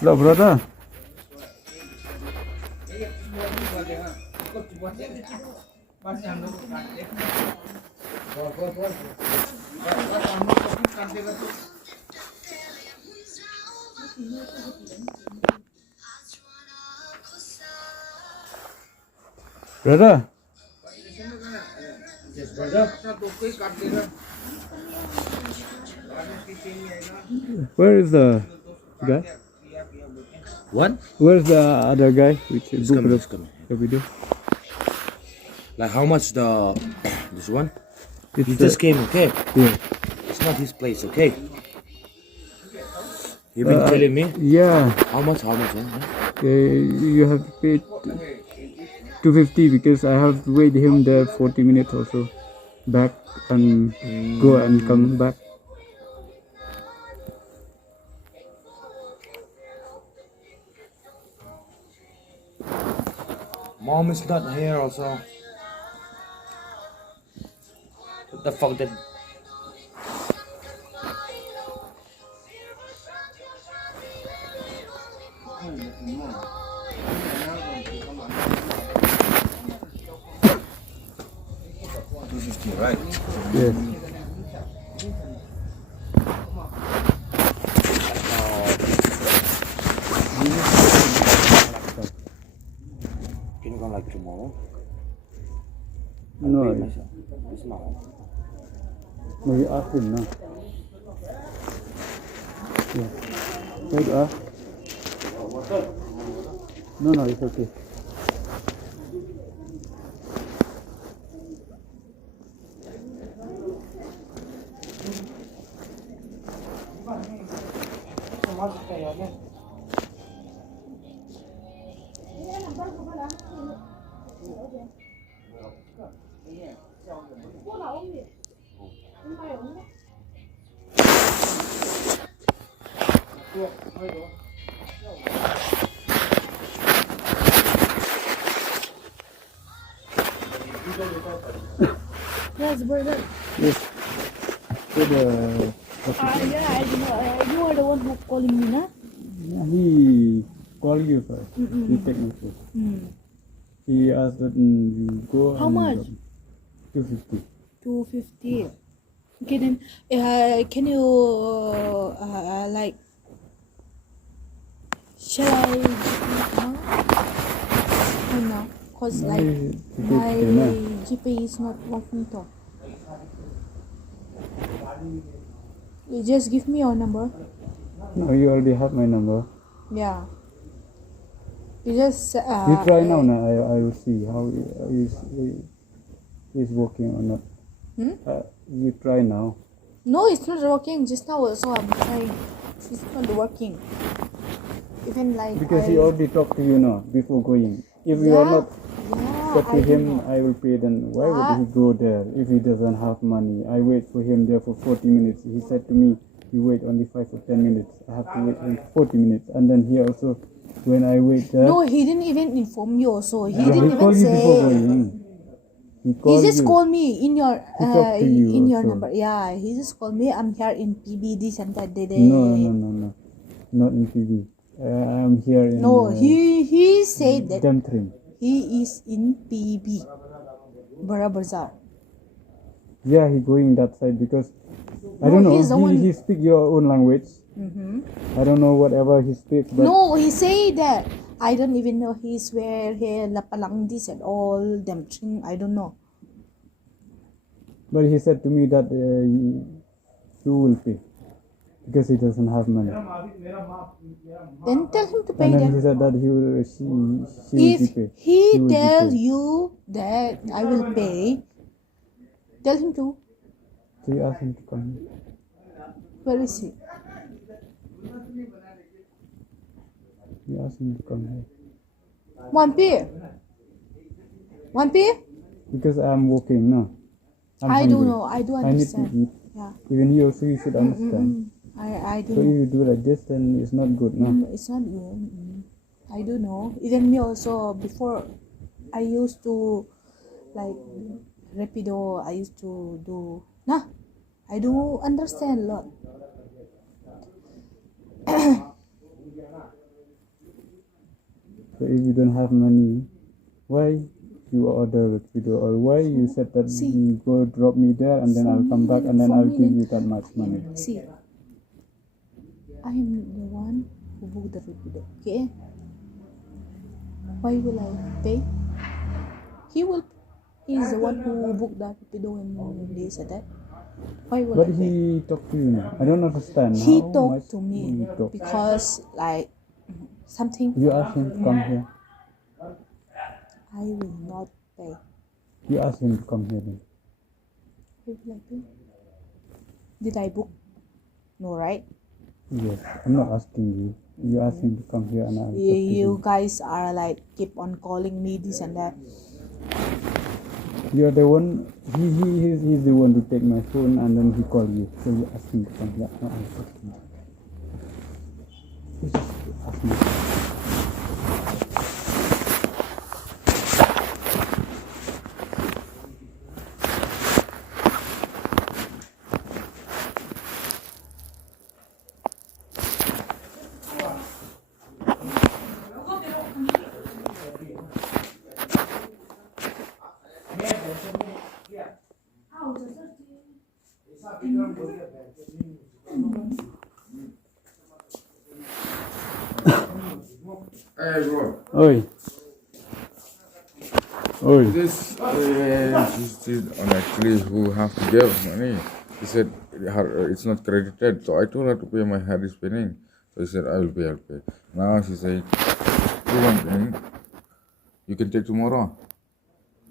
Hello, brother. Brother. Where is the guy? What? Where's the other guy which He's booked coming, he's coming. the video? Like how much the this one? It's He just came, okay? Yeah. It's not his place, okay? You've been telling me? Yeah. How much? Huh? You have to pay 250 because I have to wait him there 40 minutes or so. Back and go and come back. Mom is not here also. What the fuck did... Right? Yes. Can you come like tomorrow? No, It's not. no, you ask him now. Yeah. Wait, No, it's okay. Yes, brother. Yes. So Yeah, I know. You are the one who calling me, na? he called you first. He take my phone. He asked that you go. How much? 250. 250. Okay, then can you like? Shall I give you now? Or no? Cause like my GP is not working though. You just give me your number. No, you already have my number. Yeah. You just You try now. I will see how is working or not. You try now. No, it's not working. Just now also I'm trying. It's not working. Even like Because he already talked to you now before going. If you are not talk to him, I will pay. Then why would he go there if he doesn't have money? I wait for him there for 40 minutes. He said to me, "You wait only 5 or 10 minutes. I have to wait him 40 minutes." And then he also, when I wait there, no, he didn't even inform you. Also, he he didn't even called you before say. going. He just called me in your talked to you in your also. number. Yeah, he just called me. I'm here in PBD Center today. No, not in PB. I am here in. No, he said that Demtrim. he is in PB Bara Bazaar. Yeah, he going that side because I No, don't know. he's the one- He speak your own language. I don't know whatever he speaks. But No, he said that. I don't even know he's where he lapalang this and all them thing. I don't know. But he said to me that he will pay because he doesn't have money. Then tell him to pay And then them. he said that she will If pay. he will tell pay. you that I will pay, tell him to. So you ask him to come. Where is he? You ask him to come here. 1P. 1P? Because I'm working, no. I'm I don't hungry. know. I do I need to understand. eat. Yeah. Even you also, you should understand. I So if don't. you do like this, then it's not good, no? It's not good. I don't know. Even me also before, I used to like rapido. I used to do. Nah, I do understand a lot. So if you don't have money, why you order with video, or why you said that See. you go drop me there and then I'll come back and then I'll give you that much money? See, I am the one who booked the rapido. Okay, why will I pay? He will. He is the one who booked the rapido and this and that. Why will But I pay? he talked to you now. I don't understand He how much talked to me he talked. because like something. You asked him to come here. I will not pay. You asked him to come here then. Why will I pay? Did I book? No, right? Yes, I'm not asking you. You asked him to come here and I'll talk to You him. guys are like keep on calling me this and that. You're the one, he's the one to take my phone and then he called you. So you asked him to come here. No, I'll talk to him. You just ask me. Hey, bro. Oi. Oi. This she's actually who have to give money. He said it's not credited, so I told her to pay. My head is spinning, so he said I'll pay. Now she said, do one thing. You can take tomorrow.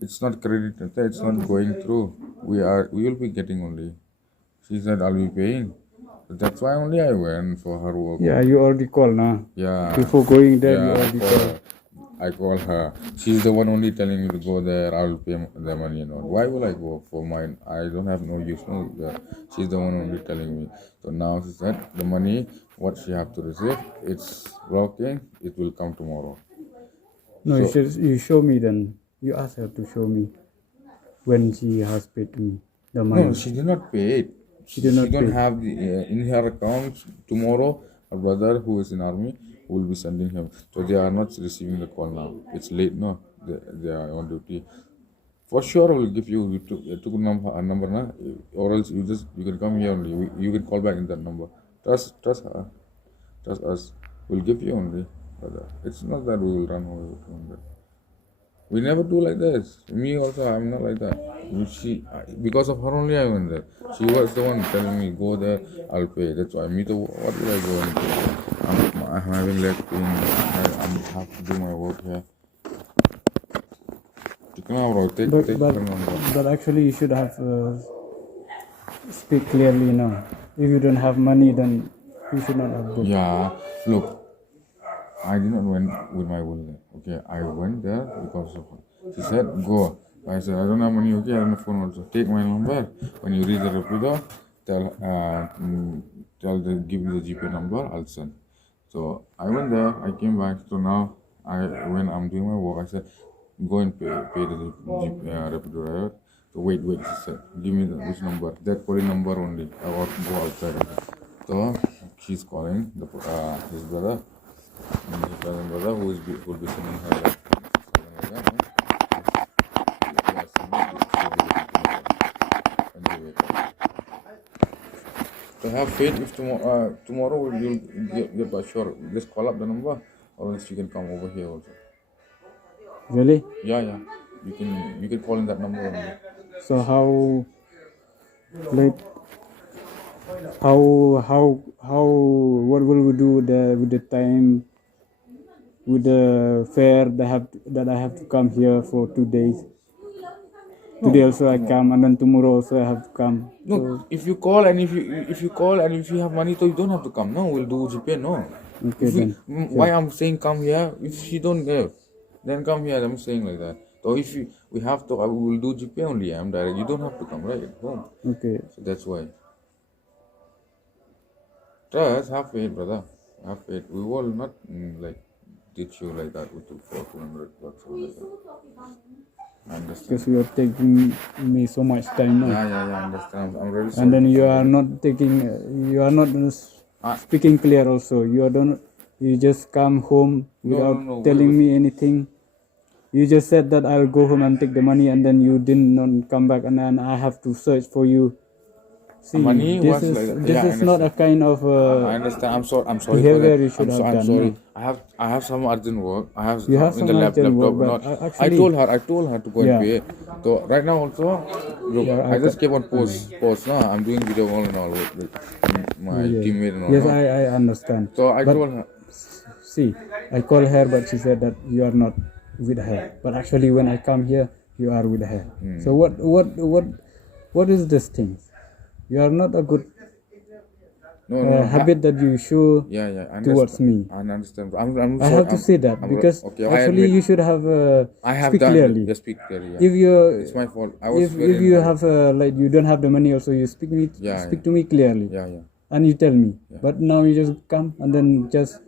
It's not credited. It's not going through. We will be getting only. She said I'll be paying. So that's why only I went for her work. Yeah, you already called now. Yeah. Before going there, you Yeah, already called. I call her. She's the one only telling me to go there. I'll pay the money. You know. Why will I go for mine? I don't have no use. No, she's the one only telling me. So now she said the money, what she have to receive, it's blocking. It will come tomorrow. No, you show me then. You ask her to show me when she has paid me the money. No, she did not pay it. She did not don't pay. have the in her account tomorrow. Her brother who is in army will be sending him. So they are not receiving the call now. It's late, no. They are on duty. For sure, I will give you. You took a number, na? Or else you can come here only. You can call back in that number. Trust her. Trust us. We'll give you only, brother. It's not that we will run away from that. We never do like this. Me also, I'm not like that. Because of her only I went there. She was the one telling me, go there, I'll pay. That's why. Me too, what will I go and pay? I'm having leg pain. I have to do my work here. But actually, you should have speak clearly now. If you don't have money, then you should not have booked. Yeah, look. I did not went with my will there. Okay, I went there because of her. She said, go. I said, I don't have money. Okay, I have no phone also. Take my number. When you reach the rapido, give me the GP number. I'll send. So I went there. I came back. So now, when I'm doing my work, I said, go and pay the GP, rapido driver. So wait. She said, give me which number. That calling number only. I want to go outside. So she's calling his brother. And his brother who will be sending her like something like that. So have faith if tomorrow you'll get by sure. Just call up the number or else you can come over here also. Really? Yeah. You can call in that number only. So how what will we do with the time, with the fare that I have to come here for 2 days? Today also I come, and then tomorrow also I have to come. No, So, if you call and if you have money, so you don't have to come. No, we'll do GP. No. okay then. Why I'm saying come here? If you don't give, then come here. I'm saying like that. So if we have to, I will do GP only. I'm direct. You don't have to come, right? Boom. Okay. So that's why. Trust, have faith, brother. Have faith. We will not like teach you like that with for 200 bucks or like that. I understand. Because you are taking me so much time now. Yeah, I understand. I'm really sorry. And then you are not taking, you are not speaking clear also. You don't, you just come home without no, telling me anything. You just said that I'll go home and take the money, and then you didn't come back, and then I have to search for you. See, Money this was is like that. this Yeah, I is not a kind of I understand. I'm sorry. For behavior that. you should have I'm done. sorry. No. I have some urgent work. I have You have in some the urgent laptop. work, but Not. actually, I told her to go Yeah. and pay. So right now also, look, Yeah, I just keep on post. No, I'm doing video call and all with my Yeah. teammate and all. Yes, no? I understand. So I But told her. see, I call her, but she said that you are not with her. But actually, when I come here, you are with her. So what is this thing? You are not a good No. habit that you show Yeah, I understand. towards me. I understand. I have to say that because okay, I actually admit, you should have I have speak done. clearly. Yes, speak clearly. Yeah. If you It's my fault. I was if very you hurry. have like you don't have the money, also you speak to me clearly. Yeah. And you tell me. But now you just come and then just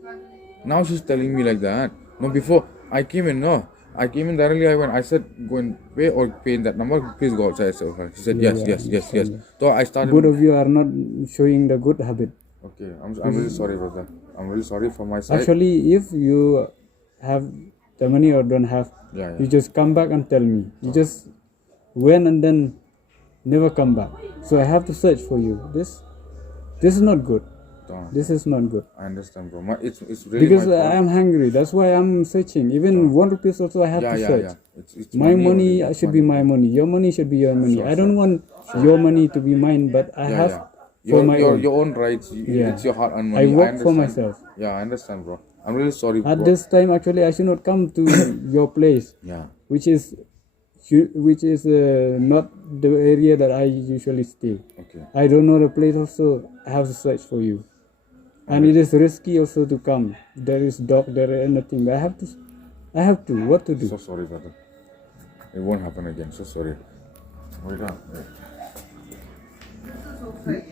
Now she's telling me like that. No, before I came in, no. I came in directly. I said, go and pay or pay in that number. Please go outside. So she said, yes. So I started. both of you are not showing the good habit. Okay, I'm really sorry for that. I'm really sorry for my side. Actually, if you have the money or don't have, Yeah. you just come back and tell me. You just went and then never come back. So I have to search for you. This is not good. This is not good. I understand, bro. It's really Because my fault. I am hungry. That's why I'm searching. Even 1 rupees also I have to search. It's My money only. should be my money. Your money should be your money. I don't want your money to be mine, but I have for my own. Your own rights. It's your hard-earned money. I work for understand. myself. Yeah, I understand, bro. I'm really sorry, bro. At this time, actually, I should not come to your place, Yeah. which is not the area that I usually stay. Okay. I don't know the place. Also, I have to search for you, and it is risky also to come. There is dog. There is nothing. I have to. What to do? So sorry, brother. It won't happen again. So sorry. Wait on. Wait.